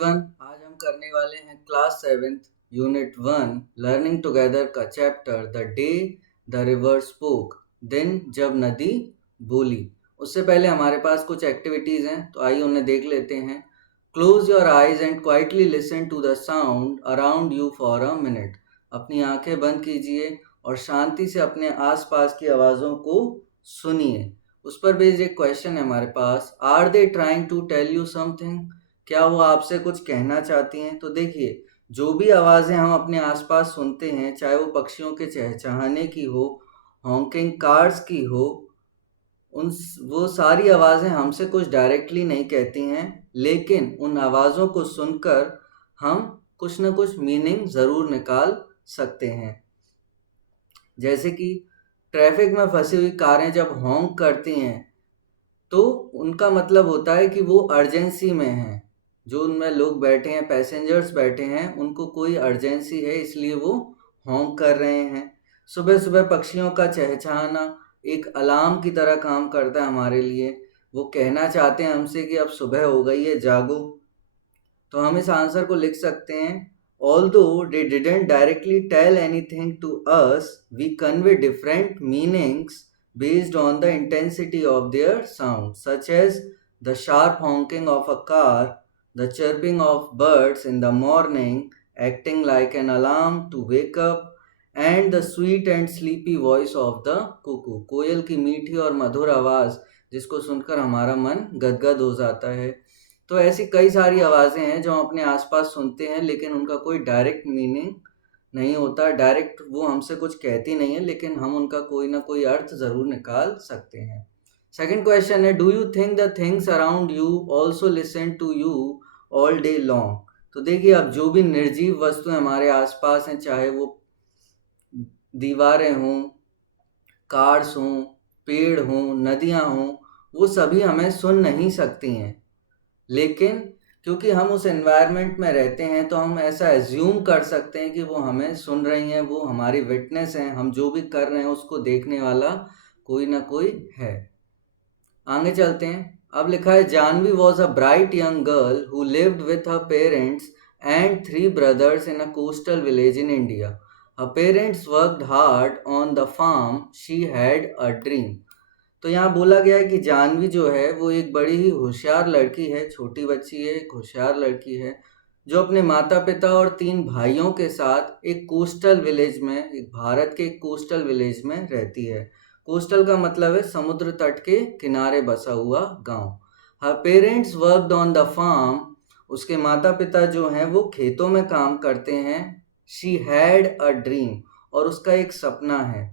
आज हम करने वाले हैं class 7th unit 1 learning together का chapter the day the river spoke, दिन जब नदी बोली। उससे पहले हमारे पास कुछ एक्टिविटीज़ हैं, तो आइए उन्हें देख लेते हैं। Close your eyes and quietly listen to the sound around you for a minute. अपनी आंखें बंद कीजिए और शांति से अपने आसपास की आवाज़ों को सुनिए। उस पर बेस्ड एक क्वेश्चन है हमारे पास, are they trying to tell you something? क्या वो आपसे कुछ कहना चाहती हैं? तो देखिए, जो भी आवाज़ें हम अपने आसपास सुनते हैं, चाहे वो पक्षियों के चहचहाने की हो, हॉकिंग कार्स की हो, वो सारी आवाज़ें हमसे कुछ डायरेक्टली नहीं कहती हैं, लेकिन उन आवाज़ों को सुनकर हम कुछ ना कुछ मीनिंग ज़रूर निकाल सकते हैं। जैसे कि ट्रैफिक में फंसी हुई कारें जब हॉन्क करती हैं, तो उनका मतलब होता है कि वो अर्जेंसी में हैं। जो उनमें लोग बैठे हैं, पैसेंजर्स बैठे हैं, उनको कोई अर्जेंसी है, इसलिए वो हॉन्क कर रहे हैं। सुबह सुबह पक्षियों का चहचहाना एक अलार्म की तरह काम करता है हमारे लिए। वो कहना चाहते हैं हमसे कि अब सुबह हो गई है, जागो। तो हम इस आंसर को लिख सकते हैं, although they didn't directly tell anything to us, we convey different meanings based on the intensity of their sound, such as the sharp honking of a car, the chirping of birds in the morning, acting like an alarm to wake up, and the sweet and sleepy voice of the cuckoo, कोयल की मीठी और मधुर आवाज़ जिसको सुनकर हमारा मन गदगद हो जाता है। तो ऐसी कई सारी आवाज़ें हैं जो हम अपने आसपास सुनते हैं, लेकिन उनका कोई डायरेक्ट मीनिंग नहीं होता। डायरेक्ट वो हमसे कुछ कहती नहीं है, लेकिन हम उनका कोई ना कोई अर्थ ज़रूर निकाल सकते हैं। सेकंड क्वेश्चन है, do you think the things around you also listen to you all day long? तो देखिए, अब जो भी निर्जीव वस्तुएं हमारे आसपास हैं, चाहे वो दीवारें हों, कार्स हों, पेड़ हों, नदियाँ हों, वो सभी हमें सुन नहीं सकती हैं। लेकिन क्योंकि हम उस एनवायरनमेंट में रहते हैं, तो हम ऐसा एज्यूम कर सकते हैं कि वो हमें सुन रही हैं, वो हमारी विटनेस हैं। हम जो भी कर रहे हैं उसको देखने वाला कोई ना कोई है। आगे चलते हैं। अब लिखा है, Janvi was a bright young girl who lived with her parents and 3 brothers in a coastal village in India. Her parents worked hard on the farm. She had a dream. तो यहाँ बोला गया है कि जानवी जो है वो एक बड़ी ही होशियार लड़की है, छोटी बच्ची है, एक होशियार लड़की है, जो अपने माता पिता और 3 भाइयों के साथ एक कोस्टल विलेज में, एक भारत के एक कोस्टल विलेज में रहती है। कोस्टल का मतलब है समुद्र तट के किनारे बसा हुआ गांव। Her parents worked on the farm, उसके माता पिता जो हैं वो खेतों में काम करते हैं। शी हैड अ ड्रीम, और उसका एक सपना है।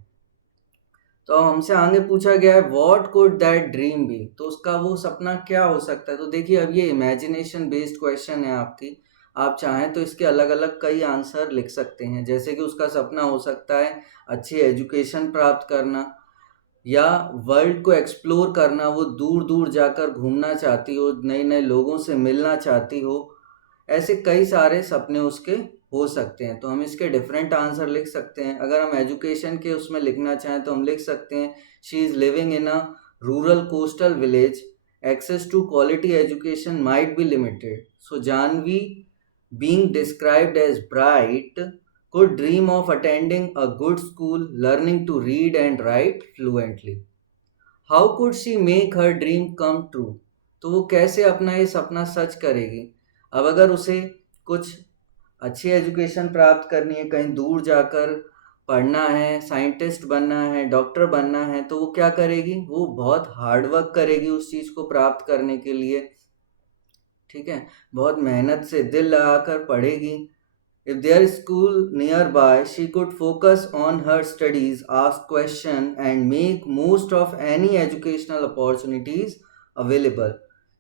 तो हमसे आगे पूछा गया है, what could that dream be? तो उसका वो सपना क्या हो सकता है? तो देखिए, अब ये इमेजिनेशन बेस्ड क्वेश्चन है आपकी। आप चाहें तो इसके अलग अलग कई आंसर लिख सकते हैं। जैसे कि उसका सपना हो सकता है अच्छी एजुकेशन प्राप्त करना, या वर्ल्ड को एक्सप्लोर करना। वो दूर दूर जाकर घूमना चाहती हो, नए नए लोगों से मिलना चाहती हो। ऐसे कई सारे सपने उसके हो सकते हैं। तो हम इसके डिफरेंट आंसर लिख सकते हैं। अगर हम एजुकेशन के उसमें लिखना चाहें तो हम लिख सकते हैं, she is living in a rural coastal village, access to quality education might be limited, so Janvi being described as bright could dream of attending a good school, learning to read and write fluently. How could she make her dream come true? तो वो कैसे अपना ये सपना सच करेगी? अब अगर उसे कुछ अच्छी एजुकेशन प्राप्त करनी है, कहीं दूर जाकर पढ़ना है, साइंटिस्ट बनना है, डॉक्टर बनना है, तो वो क्या करेगी? वो बहुत हार्ड वर्क करेगी उस चीज़ को प्राप्त करने के लिए। ठीक है, बहुत मेहनत से दिल लगाकर पढ़ेगी। If there is school nearby, she could focus on her studies, ask questions, and make most of any educational opportunities available.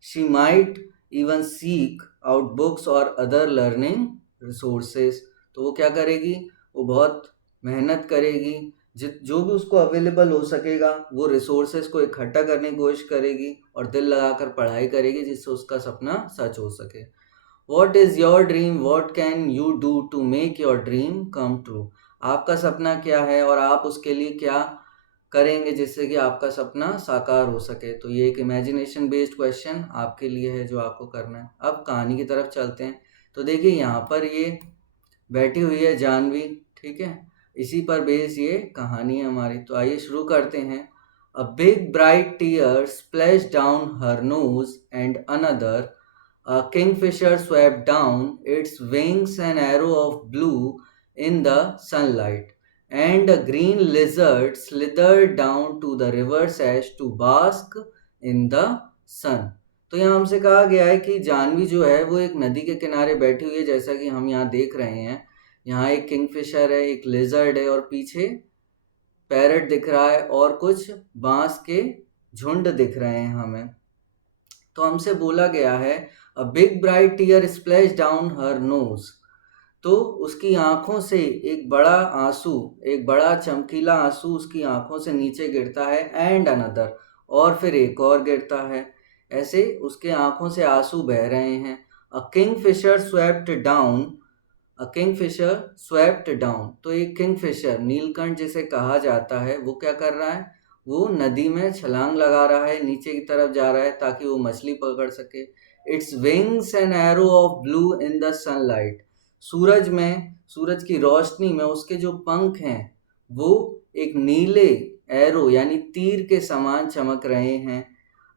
She might even seek out books or other learning resources. तो वो क्या करेगी? वो बहुत मेहनत करेगी, जो भी उसको अवेलेबल हो सकेगा वो रिसोर्सेज को इकट्ठा करने की कोशिश करेगी और दिल लगाकर पढ़ाई करेगी, जिससे उसका सपना सच हो सके। What is your dream? What can you do to make your dream come true? आपका सपना क्या है और आप उसके लिए क्या करेंगे जिससे कि आपका सपना साकार हो सके। तो ये एक इमेजिनेशन बेस्ड क्वेश्चन आपके लिए है जो आपको करना है। अब कहानी की तरफ चलते हैं। तो देखिए यहाँ पर ये बैठी हुई है जानवी, ठीक है, इसी पर बेस ये कहानी है हमारी। तो आइए शुरू करते हैं। A big bright tear splash down her nose and another, a kingfisher swept down its wings an arrow of blue in the sunlight, and a green lizard slithered down to the river's edge to bask in the sun. तो यहाँ हमसे कहा गया है कि जानवी जो है वो एक नदी के किनारे बैठी हुई है, जैसा कि हम यहाँ देख रहे हैं। यहाँ एक किंगफिशर है, एक लिजर्ड है और पीछे पैरट दिख रहा है और कुछ बांस के झुंड दिख रहे हैं हमें। तो हमसे बोला गया है a big bright tear splash down her nose, तो उसकी आंखों से एक बड़ा आंसू, एक बड़ा चमकीला आंसू उसकी आंखों से नीचे गिरता है, एंड अनदर, और फिर एक और गिरता है। ऐसे उसके आंखों से आंसू बह रहे हैं। अ किंगफिशर स्वेप्ट डाउन, अ किंगफिशर स्वेप्ट डाउन, तो एक किंगफिशर, नीलकंठ जिसे कहा जाता है, वो क्या कर रहा है, वो नदी में छलांग लगा रहा है, नीचे की तरफ जा रहा है ताकि वो मछली पकड़ सके। Its wings an arrow of blue in the sunlight, सूरज में, सूरज की रोशनी में उसके जो पंख हैं वो एक नीले एरो यानी तीर के समान चमक रहे हैं।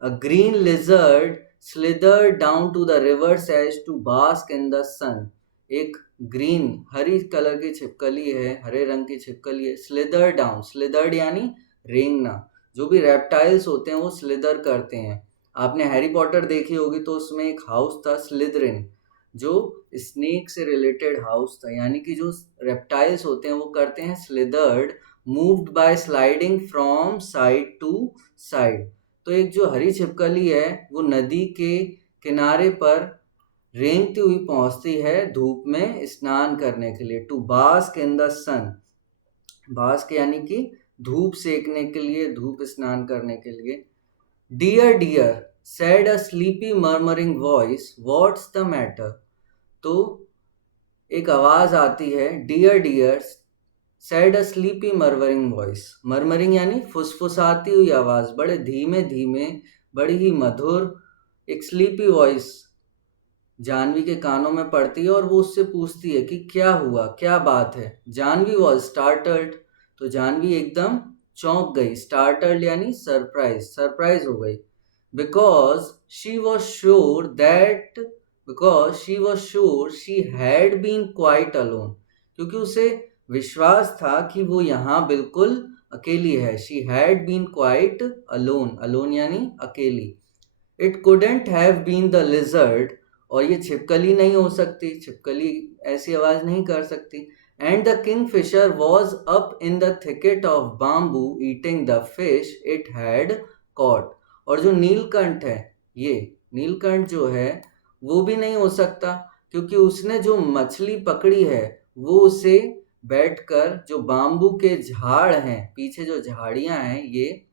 A green lizard slithered down to the river's edge to bask in the sun, एक ग्रीन हरी कलर की छिपकली है, हरे रंग की छिपकली है। स्लिदर डाउन, स्लिदर्ड यानी रेंगना, जो भी रेप्टाइल्स होते हैं वो स्लिदर करते हैं। आपने हैरी पॉटर देखी होगी तो उसमें एक हाउस था स्लिदरिन, जो स्नेक से रिलेटेड हाउस था, यानी कि जो रेप्टाइल्स होते हैं वो करते हैं slithered, moved by sliding from side to side. तो एक जो हरी छिपकली है वो नदी के किनारे पर रेंगती हुई पहुंचती है धूप में स्नान करने के लिए। To bask in the sun, bask यानी कि धूप सेकने के लिए, धूप स्नान करने के लिए। Dear dear said a sleepy murmuring voice, what's the matter, तो एक आवाज आती है, dear dear said a sleepy murmuring voice, murmuring यानी फुसफुसाती हुई आवाज, बड़े धीमे धीमे, बड़ी ही मधुर एक स्लीपी वॉइस जानवी के कानों में पड़ती है और वो उससे पूछती है कि क्या हुआ, क्या बात है। जानवी वॉज स्टार्टल्ड, तो जानवी एकदम चौंक गई, स्टार्टल्ड यानी सरप्राइज, सरप्राइज हो गई। Because she was sure that, because she was sure she had been quite alone, क्योंकि उसे विश्वास था कि वो यहाँ बिल्कुल अकेली है। She had been quite alone, alone यानी अकेली। It couldn't have been the lizard, और ये छिपकली नहीं हो सकती, छिपकली ऐसी आवाज नहीं कर सकती। And the Kingfisher was up in the thicket of bamboo eating the fish it had cot, और जो नीलकंठ है, ये नीलकंठ जो है वो भी नहीं हो सकता, क्योंकि उसने जो मछली पकड़ी है वो उसे बैठकर, जो बाम्बू के झाड़ हैं, पीछे जो झाड़ियां हैं, ये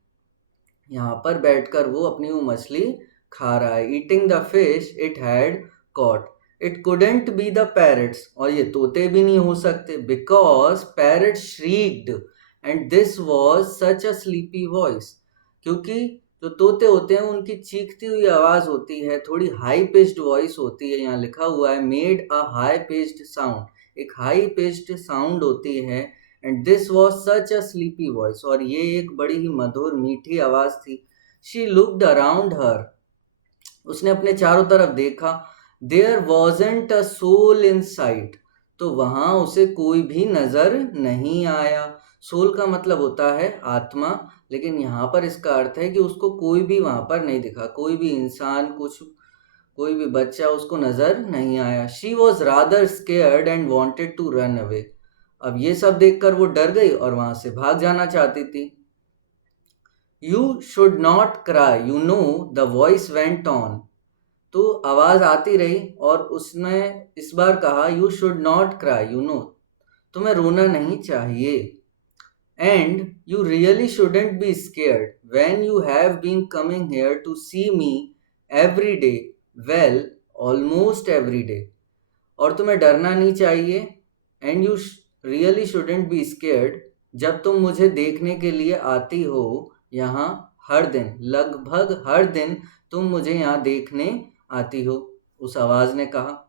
यहाँ पर बैठकर वो अपनी वो मछली खा रहा है। Eating the fish it had caught, it couldn't be the parrots, और ये तोते भी नहीं हो सकते, because parrot shrieked and this was such a sleepy voice, क्योंकि जो तोते होते हैं उनकी चीखती हुई आवाज होती है, थोड़ी हाई पिच्ड वॉइस होती है, यहाँ लिखा हुआ है made a high pitched sound, एक हाई पिच्ड साउंड होती है। And this was such a sleepy voice, और ये एक बड़ी ही मधुर मीठी आवाज थी। शी लुक्ड अराउंड हर, उसने अपने चारों तरफ देखा। There wasn't a soul in sight, तो वहां उसे कोई भी नजर नहीं आया। सोल का मतलब होता है आत्मा, लेकिन यहाँ पर इसका अर्थ है कि उसको कोई भी वहां पर नहीं दिखा, कोई भी इंसान, कुछ कोई भी बच्चा उसको नजर नहीं आया। She was rather scared and wanted to run away, अब ये सब देखकर वो डर गई और वहां से भाग जाना चाहती थी। You should not cry you know, the voice went on, तो आवाज आती रही और उसने इस बार कहा you should not cry you know, तुम्हें रोना नहीं चाहिए। And you really shouldn't be scared when you have been coming here to see me every day, well almost every day, और तुम्हें डरना नहीं चाहिए। And you really shouldn't be scared, जब तुम मुझे देखने के लिए आती हो यहाँ हर दिन, लगभग हर दिन तुम मुझे यहाँ देखने आती हो, उस आवाज ने कहा।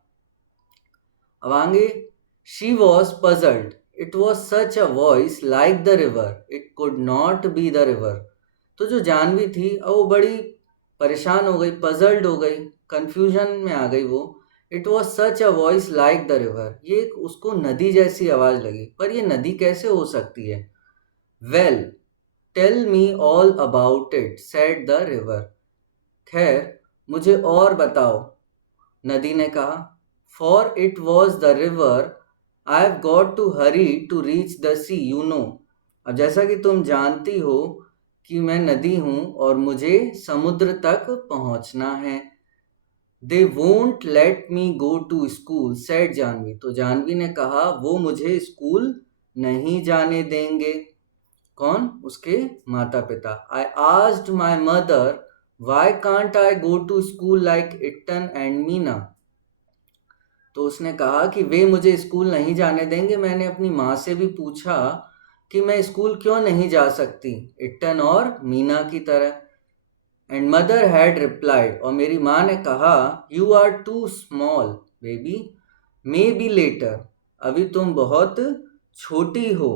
अब आगे, she was puzzled, it was such a voice like the river, it could not be the river. तो जो जानवी थी अब वो बड़ी परेशान हो गई, पजल्ड हो गई, कंफ्यूजन में आ गई वो। It was such a voice like the river, ये उसको नदी जैसी आवाज लगी, पर ये नदी कैसे हो सकती है। Well, tell me all about it, said the river. खैर, मुझे और बताओ, नदी ने कहा। For it was the river, I have got to hurry to reach the sea, you know. अब जैसा कि तुम जानती हो कि मैं नदी हूं और मुझे समुद्र तक पहुंचना है। They won't let me go to school, said Janvi. तो जानवी ने कहा वो मुझे स्कूल नहीं जाने देंगे। कौन? उसके माता पिता। I asked my mother why can't I go to school like Ittan and Meena. तो उसने कहा कि वे मुझे स्कूल नहीं जाने देंगे। मैंने अपनी माँ से भी पूछा कि मैं स्कूल क्यों नहीं जा सकती इट्टन और मीना की तरह। एंड मदर हैड रिप्लाइड, और मेरी माँ ने कहा, you are too small baby, maybe later, अभी तुम बहुत छोटी हो,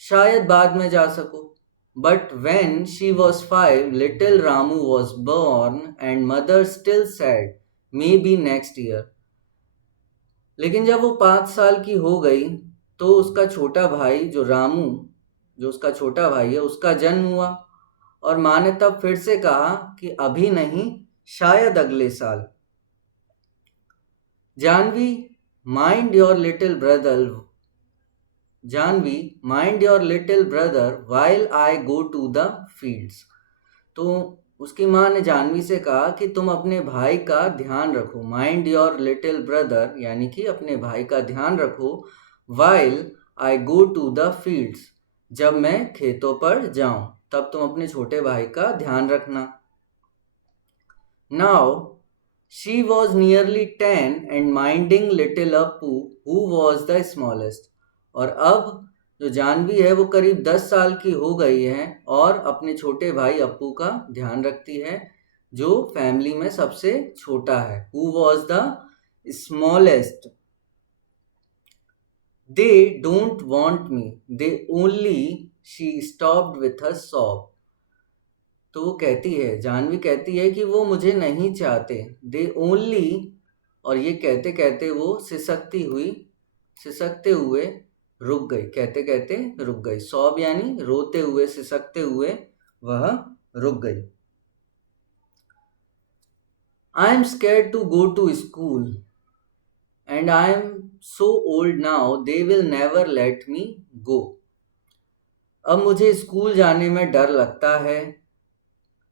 शायद बाद में जा सको। But when she was 5, little Ramu was born and mother still sad, may be next year. लेकिन जब वो 5 साल की हो गई तो उसका छोटा भाई जो रामू, जो उसका छोटा भाई है, उसका जन्म हुआ, और माँ ने तब फिर से कहा कि अभी नहीं, शायद अगले साल। Janvi, mind your little brother, Janvi mind your little brother while I go to the fields. तो उसकी माँ ने जानवी से कहा कि तुम अपने भाई का ध्यान रखो। माइंड योर लिटिल ब्रदर यानी कि अपने भाई का ध्यान रखो। While I go to the fields, जब मैं खेतों पर जाऊं तब तुम अपने छोटे भाई का ध्यान रखना। Now she was nearly 10 and minding little Appu who was the smallest. और अब जो जानवी है वो करीब 10 साल की हो गई है और अपने छोटे भाई अप्पू का ध्यान रखती है, जो फैमिली में सबसे छोटा है। Who was the smallest. They don't want me, they only, she stopped with a sob. तो वो कहती है, जानवी कहती है कि वो मुझे नहीं चाहते। दे ओनली, और ये कहते कहते वो सिसकते हुए रुक गई, कहते कहते रुक गई। सॉब यानी रोते हुए, सिसकते हुए वह रुक गई। I am scared to go to school and I am so old now, they will never let me go. अब मुझे स्कूल जाने में डर लगता है।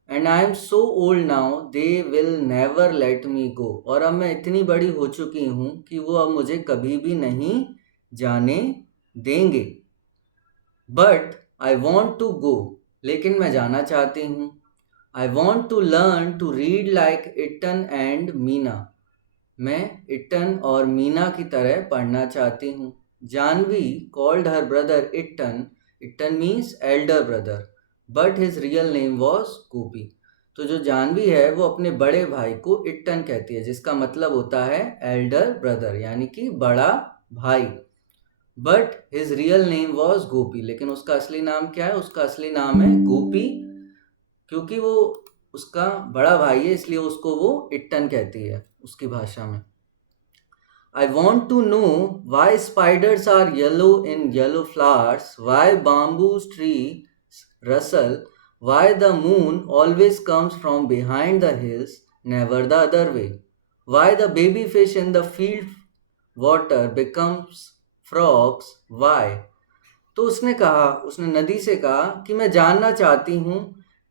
And I am so old now, they will never let me go. और अब मैं इतनी बड़ी हो चुकी हूँ कि वो अब मुझे कभी भी नहीं जाने देंगे। But I want to go, लेकिन मैं जाना चाहती हूँ। I want to learn to read like Ittan and Meena, मैं इट्टन और मीना की तरह पढ़ना चाहती हूँ। Janvi called her brother Ittan, Ittan means elder brother, but his real name was Gopi. तो जो जानवी है वो अपने बड़े भाई को इट्टन कहती है, जिसका मतलब होता है एल्डर ब्रदर यानी कि बड़ा भाई। But his real name was Gopi, लेकिन उसका असली नाम क्या है? उसका असली नाम है गोपी। क्योंकि वो उसका बड़ा भाई है इसलिए उसको वो इट्टन कहती है उसकी भाषा में। I want to know why spiders are yellow in yellow flowers, why bamboo trees rustle, why the moon always comes from behind the hills, never the other way, why the baby fish in the field water becomes frogs, why। तो उसने नदी से कहा कि मैं जानना चाहती हूँ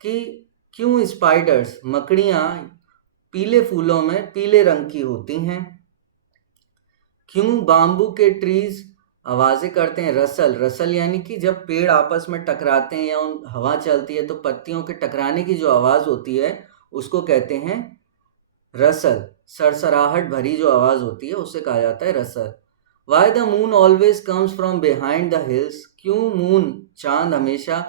कि क्यों स्पाइडर्स, मकड़ियाँ पीले फूलों में पीले रंग की होती हैं, क्यों बाम्बू के ट्रीज आवाजें करते हैं, रसल यानी कि जब पेड़ आपस में टकराते हैं या उन हवा चलती है तो पत्तियों के टकराने की जो आवाज होती है उसको कहते हैं रसल। सरसराहट भरी जो आवाज होती है उसे कहा जाता है Russell. Why the moon always comes from behind the hills, क्यों मून चांद हमेशा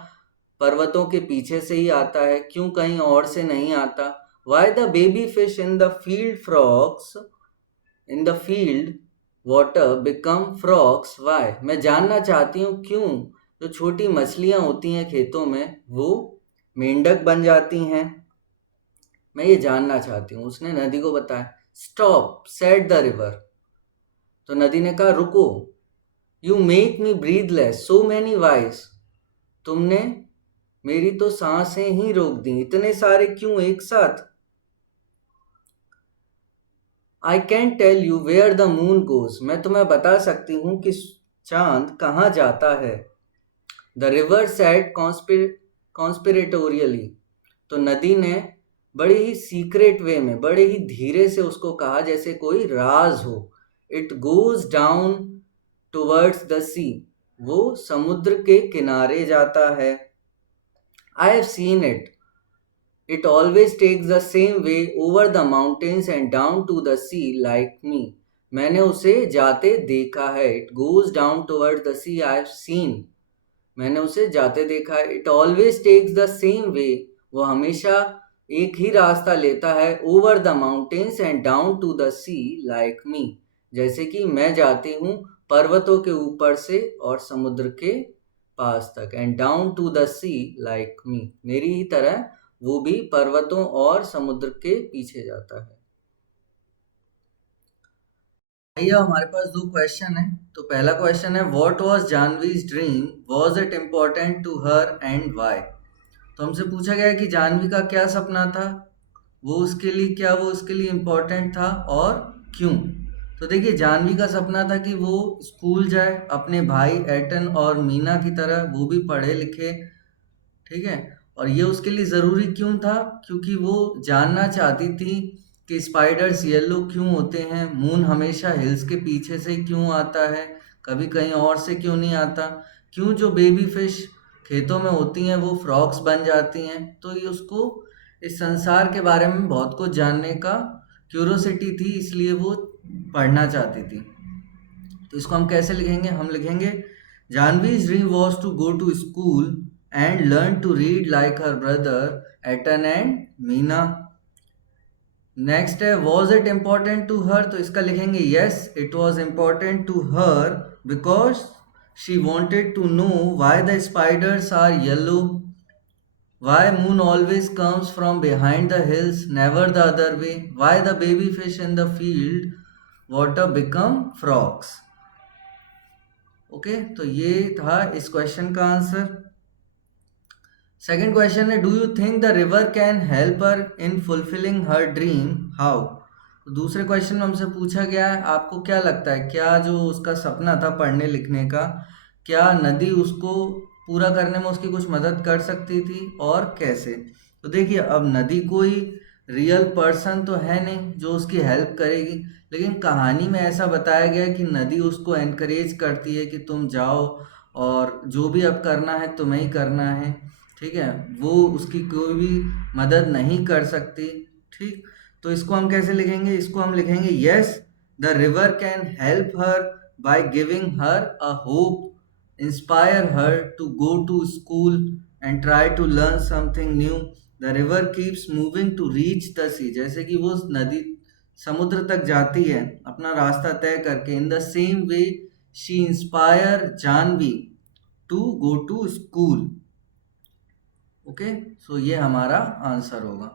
पर्वतों के पीछे से ही आता है, क्यों कहीं और से नहीं आता। Why the baby fish in the field frogs in the field water become frogs, why, मैं जानना चाहती हूँ क्यों जो छोटी मछलियां होती हैं खेतों में वो मेंढक बन जाती हैं। मैं ये जानना चाहती हूँ। उसने नदी को बताया। स्टॉप सेड द रिवर, तो नदी ने कहा रुको। You make me breathless so many wise, तुमने मेरी तो सांसें ही रोक दी, इतने सारे क्यों एक साथ। I can tell you where the moon goes, मैं तुम्हें बता सकती हूँ कि चांद कहाँ जाता है। द रिवर सेड कॉन्स्पिरेटोरियली, तो नदी ने बड़े ही सीक्रेट वे में, बड़े ही धीरे से उसको कहा जैसे कोई राज हो। It goes down towards the sea, वो समुद्र के किनारे जाता है। I have seen it, it always takes the same way over the mountains and down to the sea like me, मैंने उसे जाते देखा है। It goes down towards the sea, I have seen, मैंने उसे जाते देखा है। It always takes the same way, वो हमेशा एक ही रास्ता लेता है। Over the mountains and down to the sea like me, जैसे कि मैं जाती हूँ पर्वतों के ऊपर से और समुद्र के पास तक। And down to the sea like me, मेरी ही तरह वो भी पर्वतों और समुद्र के पीछे जाता है। भैया हमारे पास दो क्वेश्चन है। तो पहला क्वेश्चन है what was Janvi's dream, was it important to her and why. तो हमसे पूछा गया है कि जानवी का क्या सपना था, वो उसके लिए इम्पोर्टेंट था और क्यों। तो देखिए जानवी का सपना था कि वो स्कूल जाए, अपने भाई एटन और मीना की तरह वो भी पढ़े लिखे, ठीक है। और ये उसके लिए ज़रूरी क्यों था, क्योंकि वो जानना चाहती थी कि स्पाइडर्स येलो क्यों होते हैं, मून हमेशा हिल्स के पीछे से क्यों आता है, कभी कहीं और से क्यों नहीं आता, क्यों जो बेबी फिश खेतों में होती हैं वो फ्रॉक्स बन जाती हैं। तो ये उसको इस संसार के बारे में बहुत कुछ जानने का क्यूरोसिटी थी, इसलिए वो पढ़ना चाहती थी। तो इसको हम कैसे लिखेंगे, हम लिखेंगे जानवी's dream was to go to school and learn to read like her brother Ethan and Meena. Next है was it important to her, तो इसका लिखेंगे yes it was important to her because she wanted to know why the spiders are yellow, why moon always comes from behind the hills never the other way, why the baby fish in the field water become frogs। Okay तो ये था इस question का answer. Second question है do you think the river can help her in fulfilling her dream, how. तो दूसरे question में हमसे पूछा गया है आपको क्या लगता है क्या जो उसका सपना था पढ़ने लिखने का, क्या नदी उसको पूरा करने में उसकी कुछ मदद कर सकती थी और कैसे। तो देखिए अब नदी कोई रियल पर्सन तो है नहीं जो उसकी हेल्प करेगी, लेकिन कहानी में ऐसा बताया गया है कि नदी उसको एनकरेज करती है कि तुम जाओ और जो भी अब करना है तुम्हें ही करना है, ठीक है। वो उसकी कोई भी मदद नहीं कर सकती, ठीक। तो इसको हम कैसे लिखेंगे, इसको हम लिखेंगे yes the river can help her by giving her a hope, inspire her to go to school and try to learn something new, the river keeps moving to reach the sea, जैसे कि वो नदी समुद्र तक जाती है अपना रास्ता तय करके। in the same way she inspire Janvi to go to school। Okay so ये हमारा आंसर होगा।